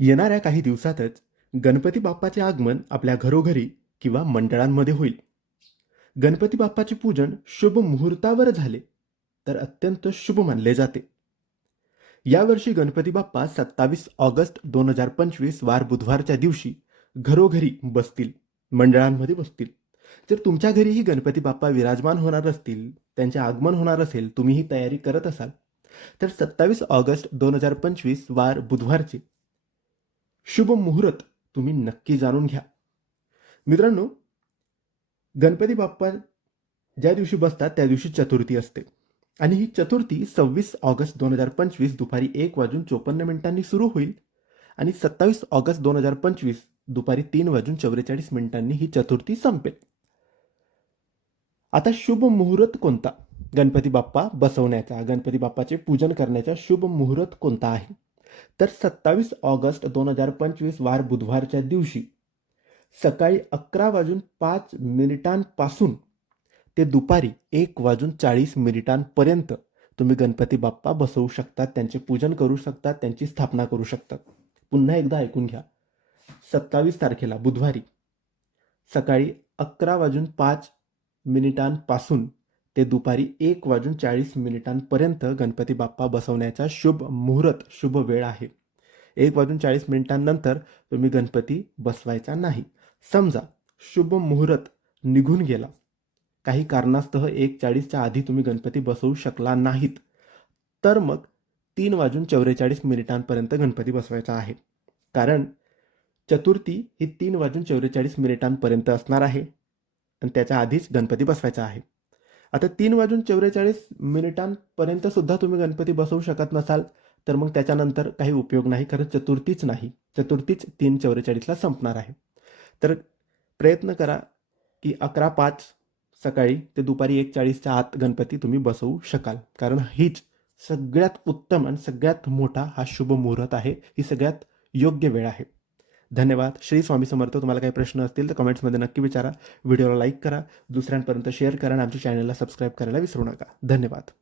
येणाऱ्या काही दिवसातच गणपती बाप्पाचे आगमन आपल्या घरोघरी किंवा मंडळांमध्ये होईल. गणपती बाप्पाचे पूजन शुभ मुहूर्तावर झाले तर अत्यंत शुभ मानले जाते. यावर्षी गणपती बाप्पा सत्तावीस ऑगस्ट दोन हजार पंचवीस वार बुधवारच्या दिवशी घरोघरी बसतील मंडळांमध्ये बसतील. जर तुमच्या घरीही गणपती बाप्पा विराजमान होणार असतील त्यांचे आगमन होणार असेल तुम्ही ही तयारी करत असाल तर सत्तावीस ऑगस्ट दोन हजार पंचवीस वार बुधवारचे शुभ मुहूर्त तुम्ही नक्की जाणून घ्या. मित्रांनो गणपती बाप्पा ज्या दिवशी बसतात त्या दिवशी चतुर्थी असते. आणि ही चतुर्थी सव्वीस ऑगस्ट दोन हजार पंचवीस दुपारी एक वाजून चोपन्न मिनिटांनी सुरू होईल आणि सत्तावीस ऑगस्ट दोन हजार पंचवीस दुपारी तीन वाजून चौवेचाळीस मिनिटांनी ही चतुर्थी संपेल. आता शुभ मुहूर्त कोणता? गणपती बाप्पा बसवण्याचा गणपती बाप्पाचे पूजन करण्याचा शुभ मुहूर्त कोणता आहे? तर सत्तावीस ऑगस्ट दोन हजार पंचवीस वार बुधवारच्या दिवशी सकाळी अकरा वाजून पाच मिनिटांपासून ते दुपारी एक वाजून चाळीस मिनिटांपर्यंत तुम्ही गणपती बाप्पा बसवू शकतात त्यांचे पूजन करू शकतात त्यांची स्थापना करू शकतात. पुन्हा एकदा ऐकून घ्या. सत्तावीस तारखेला बुधवारी सकाळी अकरा वाजून पाच मिनिटांपासून ते दुपारी एक वाजून चाळीस मिनिटांपर्यंत गणपती बाप्पा बसवण्याचा शुभ मुहूर्त शुभ वेळ आहे. एक वाजून चाळीस मिनिटांनंतर तुम्ही गणपती बसवायचा नाही. समजा शुभ मुहूर्त निघून गेला. काही कारणास्तव एक चाळीसच्या आधी तुम्ही गणपती बसवू शकला नाहीत. तर मग तीन वाजून चौवेचाळीस मिनिटांपर्यंत गणपती बसवायचा आहे. कारण चतुर्थी ही तीन वाजून चौवेचाळीस मिनिटांपर्यंत असणार आहे. आणि त्याच्या आधीच गणपती बसवायचा आहे. आता तीन वाजून चौवेचाळीस मिनिटांपर्यंत सुद्धा तुम्ही गणपती बसवू शकत नसाल तर मग त्याच्यानंतर काही उपयोग नाही. कारण चतुर्थीच नाही. चतुर्थीच तीन चौवेचाळीसला संपणार आहे. तर प्रयत्न करा की अकरा पाच सकाळी ते दुपारी एक चाळीसच्या आत गणपती तुम्ही बसवू शकाल. कारण हीच सगळ्यात उत्तम आणि सगळ्यात मोठा हा शुभ मुहूर्त आहे. ही सगळ्यात योग्य वेळ आहे. धन्यवाद. श्री स्वामी समर्थ तुम्हाला काही प्रश्न असतील तर कमेंट्समध्ये नक्की विचारा. व्हिडिओला लाईक करा. दुसऱ्यांपर्यंत शेअर करा आणि आमच्या चॅनलला सबस्क्राईब करायला विसरू नका. धन्यवाद.